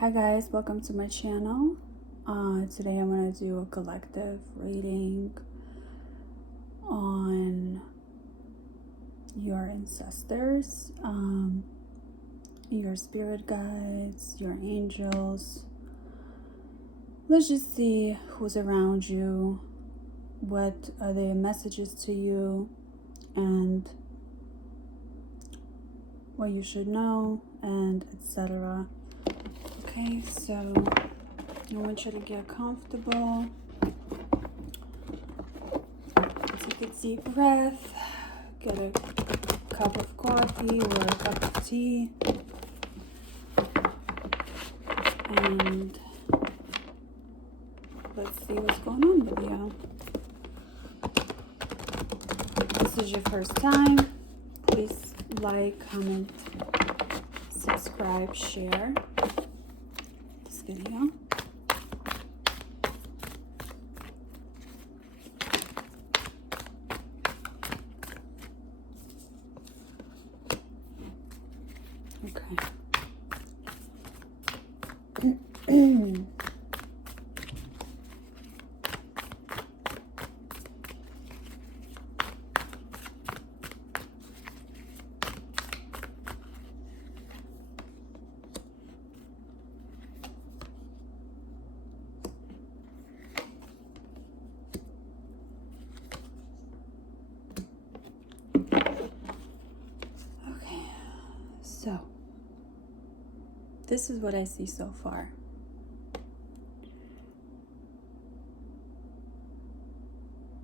Hi guys, welcome to my channel. Today I'm going to do a collective reading on your ancestors, your spirit guides, your angels. Let's just see who's around you, what are their messages to you, and what you should know, and etc. Okay, so I want you to get comfortable. Take a deep breath. Get a cup of coffee or a cup of tea. And let's see what's going on with you. If this is your first time, please like, comment, subscribe, share this video. Okay. Okay, so this is what I see so far.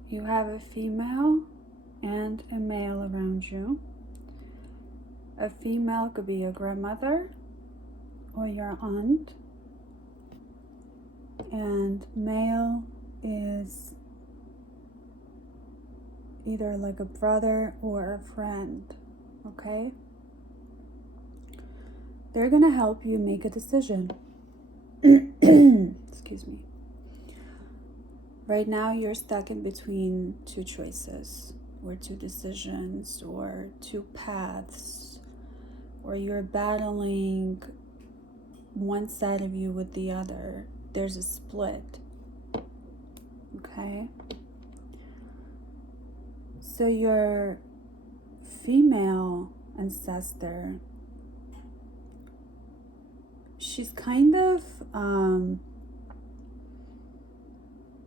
You have a female and a male around you. A female could be your grandmother or your aunt, and male is either like a brother or a friend, okay? They're gonna help you make a decision. Excuse me. Right now you're stuck in between two choices or two decisions or two paths, or you're battling one side of you with the other. There's a split, okay? So your female ancestor, she's kind of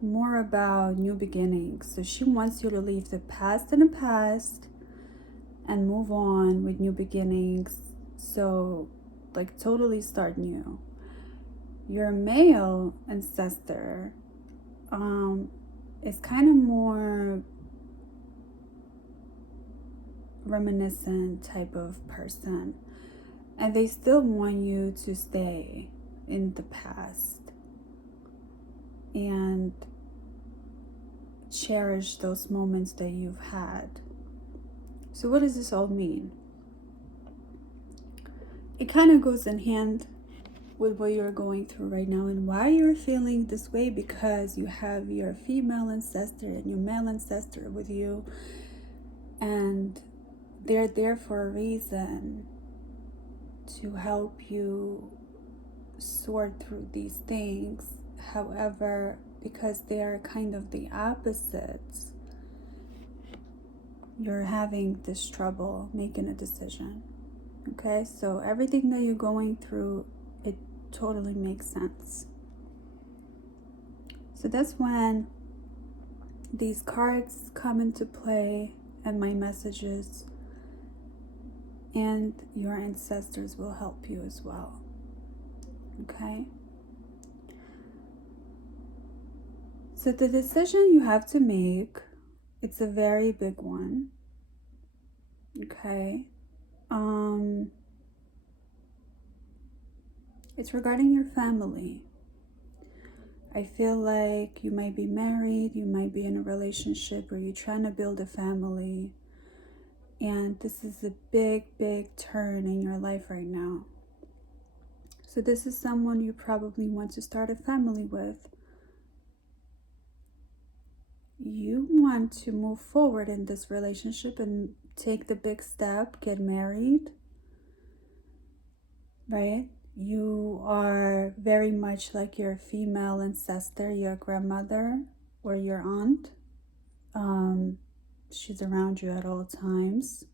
more about new beginnings. So she wants you to leave the past in the past and move on with new beginnings. So like totally start new. Your male ancestor is kind of more reminiscent type of person, and they still want you to stay in the past and cherish those moments that you've had. So what does this all mean? It kind of goes in hand with what you're going through right now and why you're feeling this way, because you have your female ancestor and your male ancestor with you, and they're there for a reason, to help you sort through these things. However, because they are kind of the opposites, you're having this trouble making a decision. Okay, so everything that you're going through, it totally makes sense. So that's when these cards come into play, and my messages, and your ancestors will help you as well. Okay? So the decision you have to make, it's a very big one. Okay? It's regarding your family. I feel like you might be married, you might be in a relationship, or you're trying to build a family, and this is a big turn in your life right now. So this is someone you probably want to start a family with. You want to move forward in this relationship and take the big step, get married, right? You are very much like your female ancestor, your grandmother or your aunt. She's around you at all times.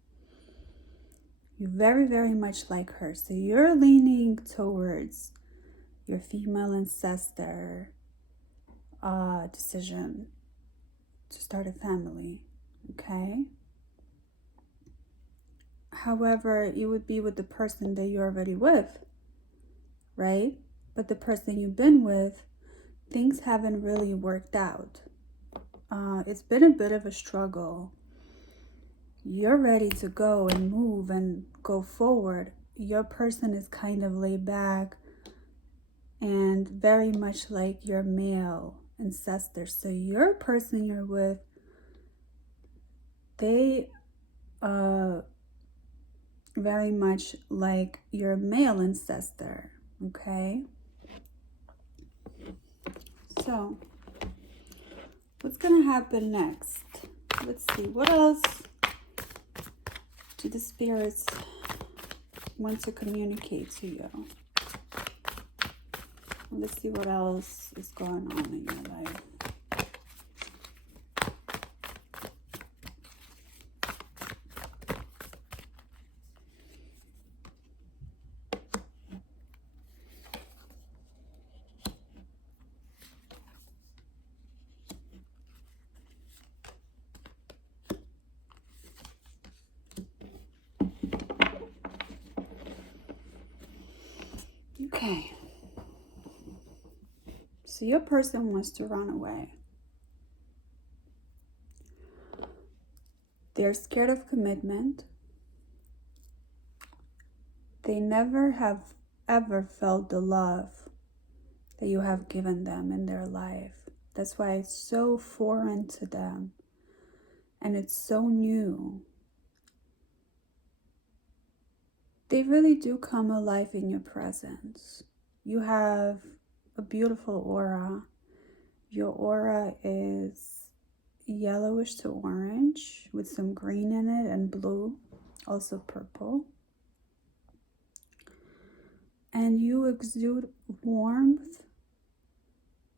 You're very, very much like her. So you're leaning towards your female ancestor decision to start a family, okay? However, it would be with the person that you're already with, right? But the person you've been with, things haven't really worked out. It's been a bit of a struggle. You're ready to go and move and go forward. Your person is kind of laid back and very much like your male ancestor. So your person you're with, they very much like your male ancestor, okay? So what's gonna happen next? Let's see, what else do the spirits want to communicate to you? Let's see what else is going on in your life. Okay. So your person wants to run away. They're scared of commitment. They never have ever felt the love that you have given them in their life. That's why it's so foreign to them. And it's so new. They really do come alive in your presence. You have a beautiful aura. Your aura is yellowish to orange with some green in it and blue, also purple. And you exude warmth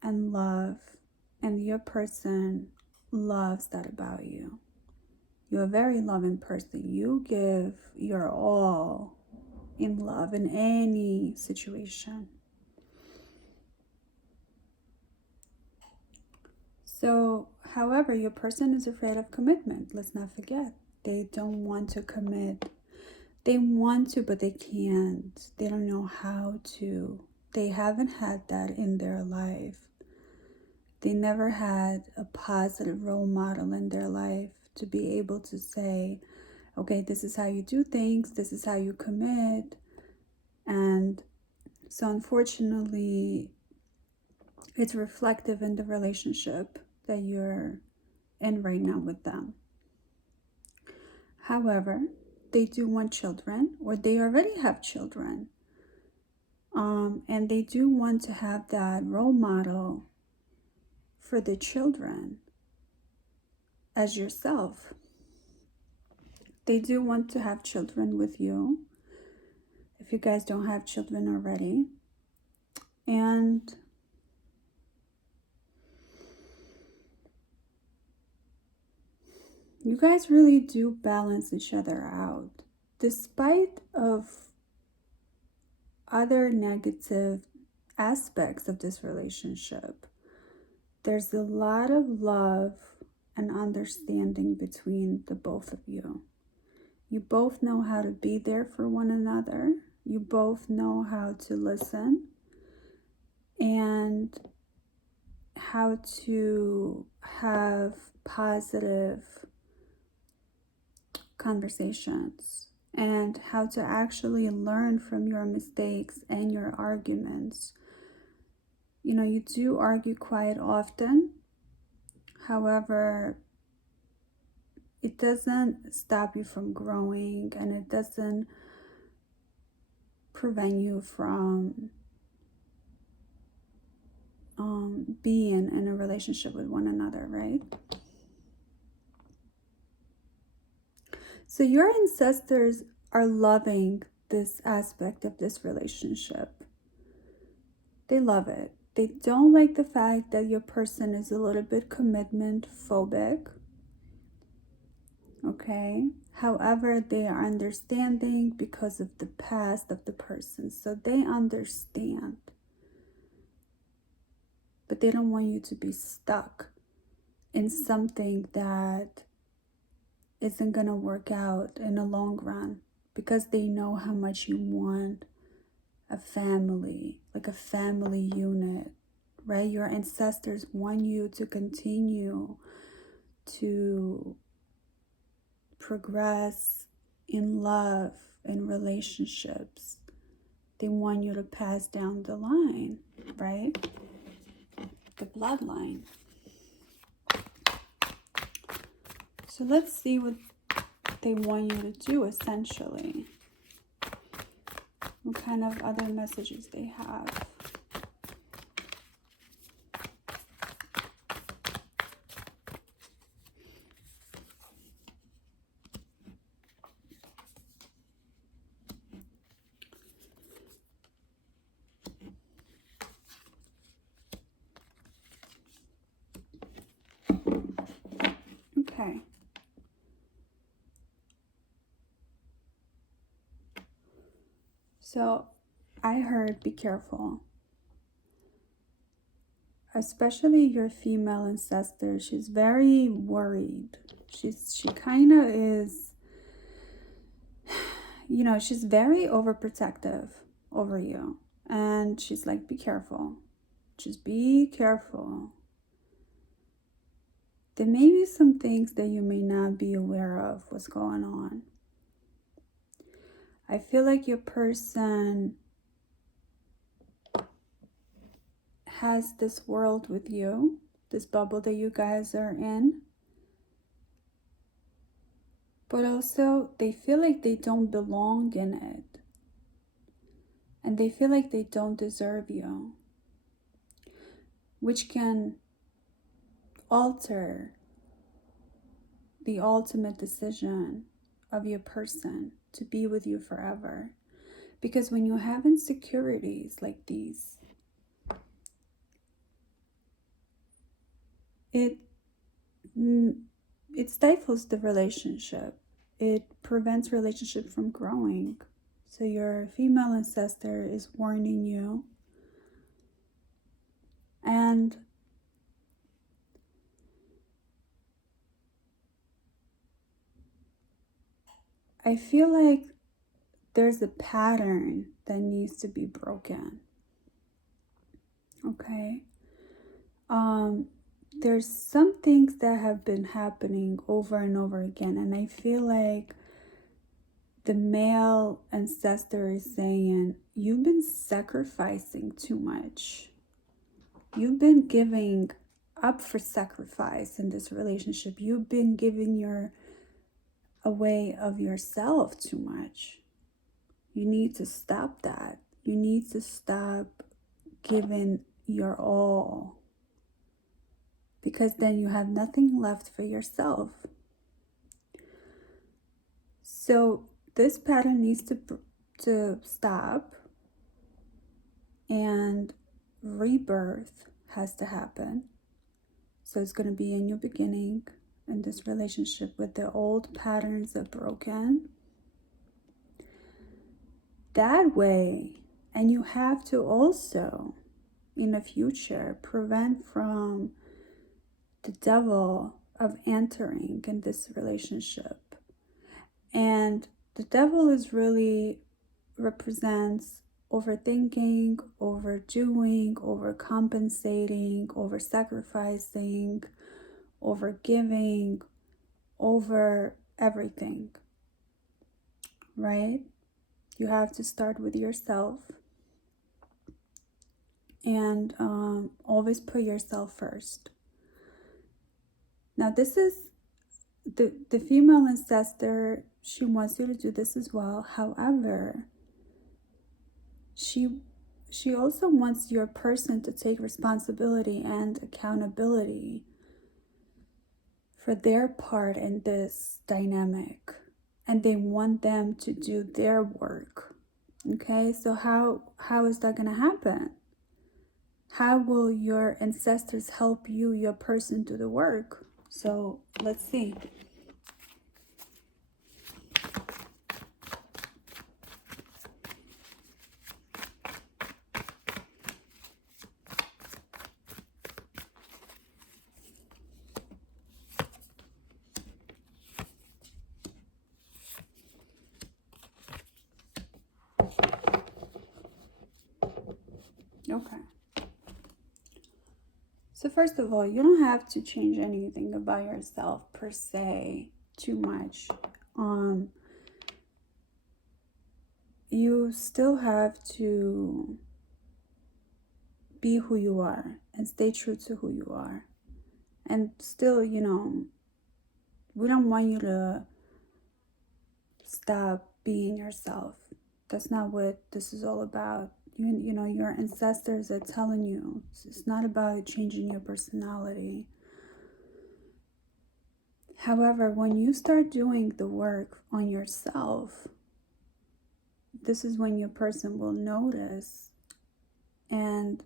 and love, and your person loves that about you. You're a very loving person. You give your all in love in any situation. So, however, your person is afraid of commitment. Let's not forget. They don't want to commit. They want to, but they can't. They don't know how to. They haven't had that in their life. They never had a positive role model in their life to be able to say, okay, this is how you do things, this is how you commit. And so unfortunately, it's reflective in the relationship that you're in right now with them. However, they do want children, or they already have children. And they do want to have that role model for the children as yourself. They do want to have children with you, if you guys don't have children already. And you guys really do balance each other out. Despite of other negative aspects of this relationship, there's a lot of love and understanding between the both of you. You both know how to be there for one another. You both know how to listen and how to have positive conversations and how to actually learn from your mistakes and your arguments. You know, you do argue quite often. However, it doesn't stop you from growing, and it doesn't prevent you from being in a relationship with one another, right? So your ancestors are loving this aspect of this relationship. They love it. They don't like the fact that your person is a little bit commitment phobic. Okay? However, they are understanding because of the past of the person. So they understand. But they don't want you to be stuck in something that isn't going to work out in the long run, because they know how much you want a family, like a family unit, right? Your ancestors want you to continue to progress in love, in relationships. They want you to pass down the line, right? The bloodline. So let's see what they want you to do, essentially. What kind of other messages they have. Okay. So I heard be careful. Especially your female ancestor. She's very worried. She kind of is, you know, she's very overprotective over you. And she's like, be careful. Just be careful. There may be some things that you may not be aware of what's going on. I feel like your person has this world with you, this bubble that you guys are in. But also, they feel like they don't belong in it. And they feel like they don't deserve you, which can alter the ultimate decision of your person to be with you forever. Because when you have insecurities like these, it stifles the relationship. It prevents relationship from growing. So your female ancestor is warning you. And I feel like there's a pattern that needs to be broken. Okay? There's some things that have been happening over and over again, and I feel like the male ancestor is saying, you've been sacrificing too much. You've been giving up for sacrifice in this relationship. You've been giving away of yourself too much. You need to stop that. You need to stop giving your all, because then you have nothing left for yourself. So this pattern needs to stop, and rebirth has to happen. So it's going to be a new beginning in this relationship with the old patterns are broken. That way, and you have to also, in the future, prevent from the devil of entering in this relationship. And the devil is really represents overthinking, overdoing, overcompensating, over-sacrificing, over-giving, over everything, right? You have to start with yourself and always put yourself first. Now, this is the female ancestor. She wants you to do this as well. However, she also wants your person to take responsibility and accountability for their part in this dynamic. And they want them to do their work. Okay, so how is that going to happen? How will your ancestors help you, your person, do the work? So let's see. Okay. So first of all, you don't have to change anything about yourself per se too much. You still have to be who you are and stay true to who you are. And still, you know, we don't want you to stop being yourself. That's not what this is all about. You know, your ancestors are telling you it's not about changing your personality. However, when you start doing the work on yourself, this is when your person will notice, and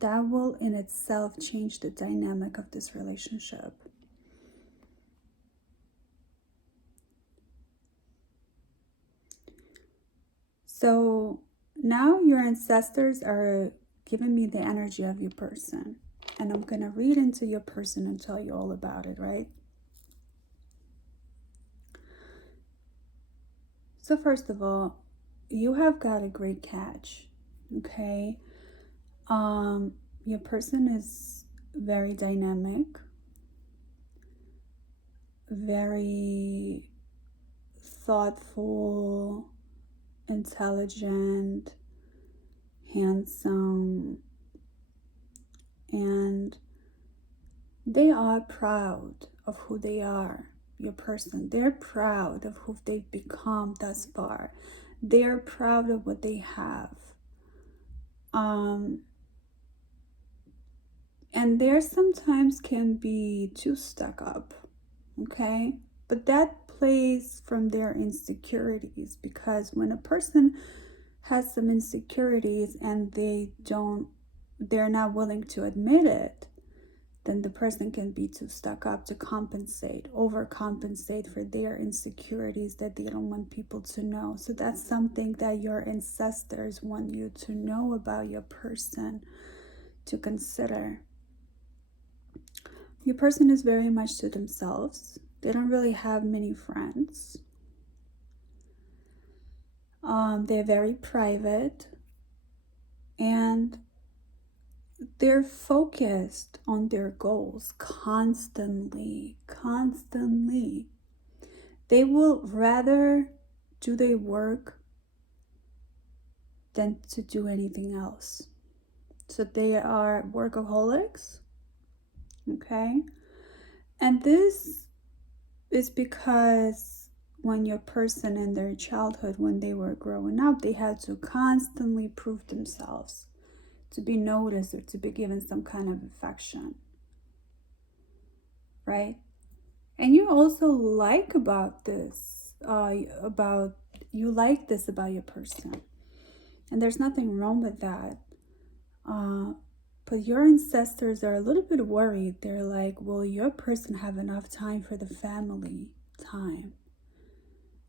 that will in itself change the dynamic of this relationship. So now your ancestors are giving me the energy of your person, and I'm going to read into your person and tell you all about it, right? So first of all, you have got a great catch, okay? Your person is very dynamic, very thoughtful, intelligent, handsome, and they are proud of who they are, your person. They're proud of who they've become thus far. They're proud of what they have. And there sometimes can be too stuck up, okay? But that plays from their insecurities, because when a person has some insecurities and they're not willing to admit it, then the person can be too stuck up to overcompensate for their insecurities that they don't want people to know. So that's something that your ancestors want you to know about your person, to consider. Your person is very much to themselves. They don't really have many friends. They're very private, and they're focused on their goals constantly. They will rather do their work than to do anything else. So they are workaholics, okay? And this is because when your person in their childhood, when they were growing up, they had to constantly prove themselves to be noticed or to be given some kind of affection, right? And you also like about this, you like this about your person, and there's nothing wrong with that. But your ancestors are a little bit worried. They're like, will your person have enough time for the family time?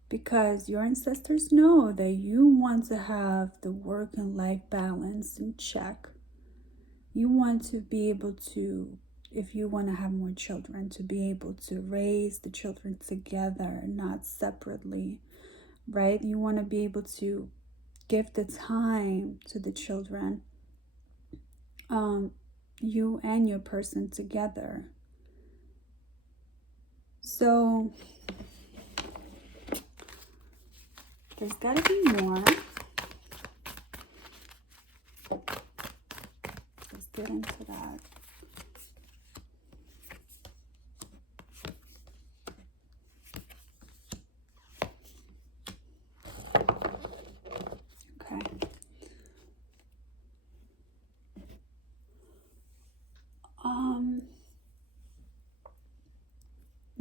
Because your ancestors know that you want to have the work and life balance in check. You want to be able to, if you want to have more children, to be able to raise the children together, not separately, right? You want to be able to give the time to the children, you and your person together. So there's got to be more. Let's get into that. Okay.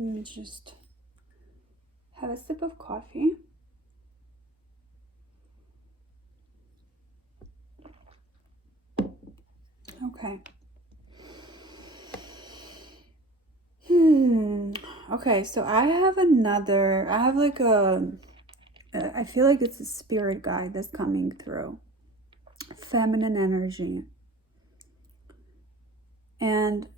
Let me just have a sip of coffee. Okay. Okay, so I have like I feel like it's a spirit guide that's coming through. Feminine energy. And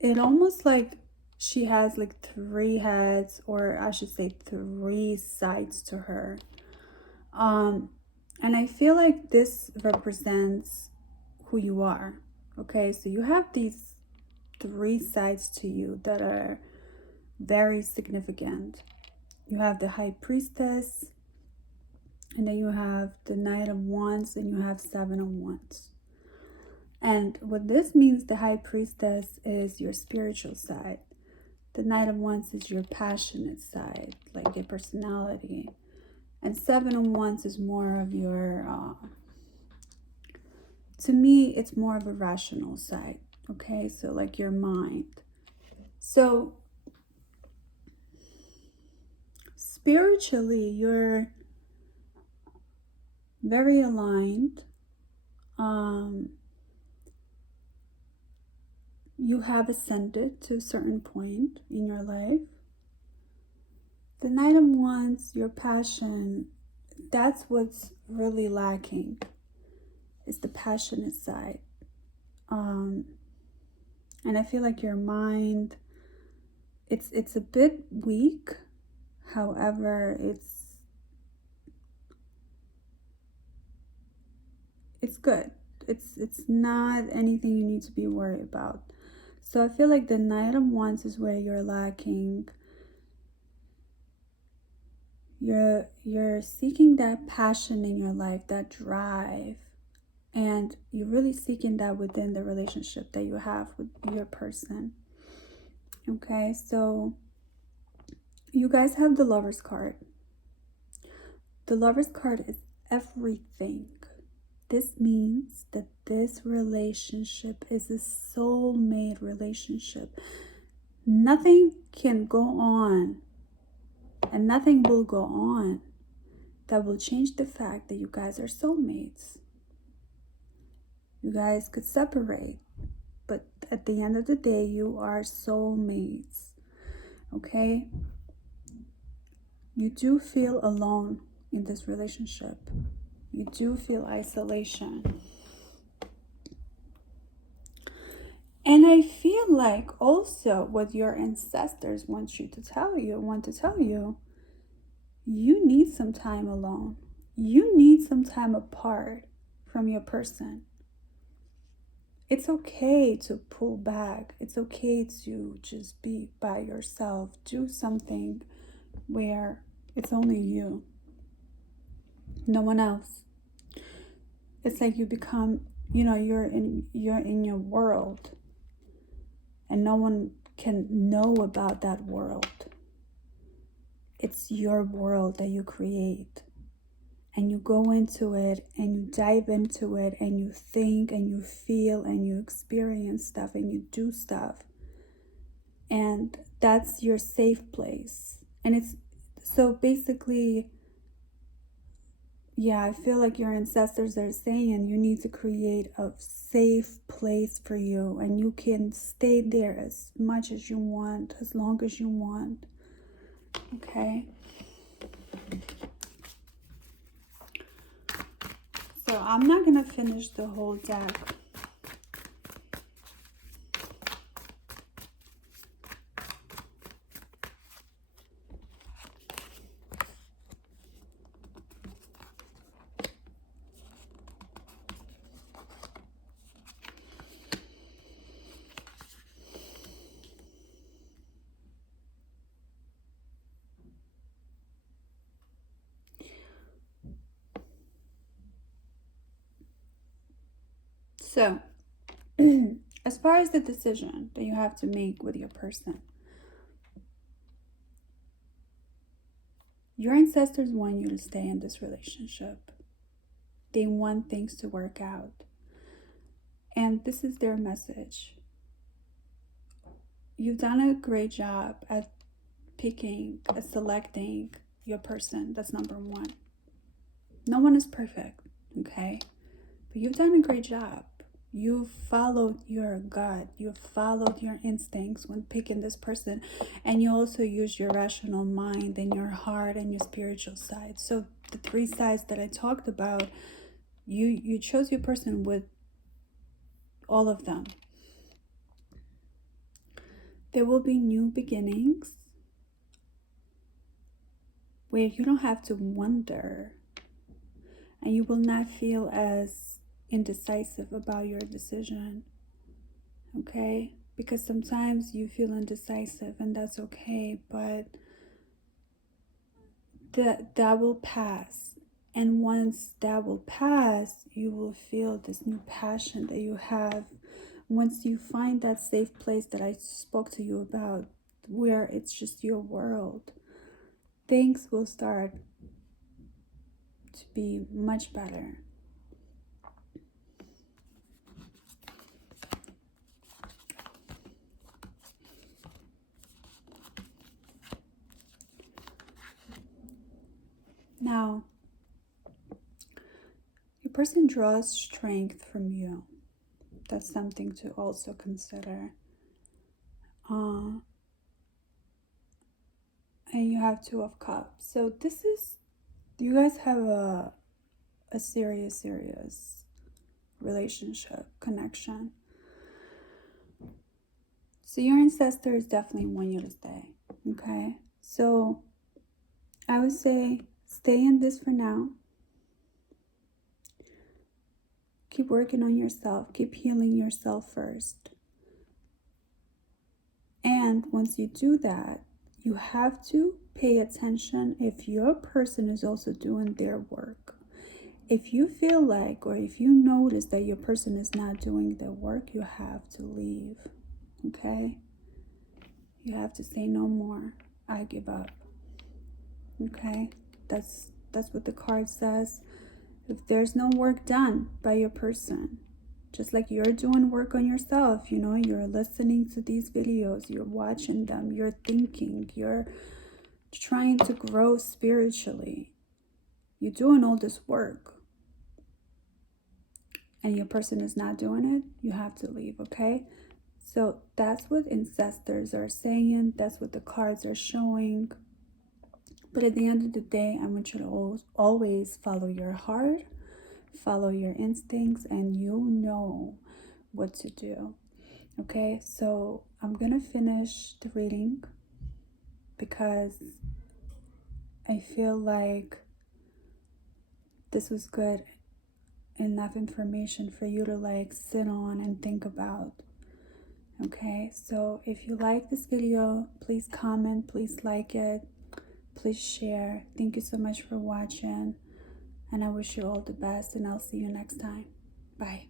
it almost like she has like three heads, or I should say three sides to her. And I feel like this represents who you are. Okay, so you have these three sides to you that are very significant. You have the High Priestess, and then you have the Knight of Wands, and you have Seven of Wands. And what this means, the High Priestess is your spiritual side. The Knight of Wands is your passionate side, like your personality. And Seven of Wands is more of your, to me, it's more of a rational side. Okay, so like your mind. So spiritually, you're very aligned. You have ascended to a certain point in your life. The Knight of Wands, your passion, that's what's really lacking. It's the passionate side. And I feel like your mind, it's a bit weak. However, it's good. It's not anything you need to be worried about. So I feel like the Knight of Wands is where you're lacking. You're seeking that passion in your life, that drive, and you're really seeking that within the relationship that you have with your person. Okay, so you guys have the Lover's card. The Lover's card is everything. This means that this relationship is a soulmate relationship. Nothing can go on, and nothing will go on that will change the fact that you guys are soulmates. You guys could separate, but at the end of the day, you are soulmates. Okay? You do feel alone in this relationship. You do feel isolation. And I feel like also what your ancestors want to tell you, you need some time alone. You need some time apart from your person. It's okay to pull back. It's okay to just be by yourself. Do something where it's only you, no one else. It's like you become, you're in your world, and no one can know about that world. It's your world that you create, and you go into it and you dive into it and you think and you feel and you experience stuff and you do stuff, and that's your safe place. And it's so basically, yeah, I feel like your ancestors are saying you need to create a safe place for you, and you can stay there as much as you want, as long as you want. Okay? So I'm not going to finish the whole deck. So, as far as the decision that you have to make with your person, your ancestors want you to stay in this relationship. They want things to work out. And this is their message. You've done a great job at selecting your person. That's number one. No one is perfect, okay? But you've done a great job. You followed your gut, you followed your instincts when picking this person, and you also use your rational mind and your heart and your spiritual side. So the three sides that I talked about, you chose your person with all of them. There will be new beginnings where you don't have to wonder, and you will not feel as indecisive about your decision. Okay? Because sometimes you feel indecisive, and that's okay, but that will pass. And once that will pass, you will feel this new passion that you have. Once you find that safe place that I spoke to you about, where it's just your world, things will start to be much better. Now, your person draws strength from you. That's something to also consider. And you have Two of Cups. So this is, you guys have a serious relationship, connection. So your ancestors definitely want you to stay, okay? So I would say stay in this for now. Keep working on yourself. Keep healing yourself first. And once you do that, you have to pay attention if your person is also doing their work. If you feel like, or if you notice that your person is not doing their work, you have to leave, okay? You have to say no more. I give up, okay? That's what the card says. If there's no work done by your person, just like you're doing work on yourself, you know, you're listening to these videos, you're watching them, you're thinking, you're trying to grow spiritually, you're doing all this work, and your person is not doing it, you have to leave, okay? So that's what ancestors are saying. That's what the cards are showing. But at the end of the day, I want you to always follow your heart, follow your instincts, and you'll know what to do. Okay, so I'm gonna finish the reading because I feel like this was good enough information for you to like sit on and think about. Okay, so if you like this video, please comment, please like it, please share. Thank you so much for watching, and I wish you all the best, and I'll see you next time. Bye.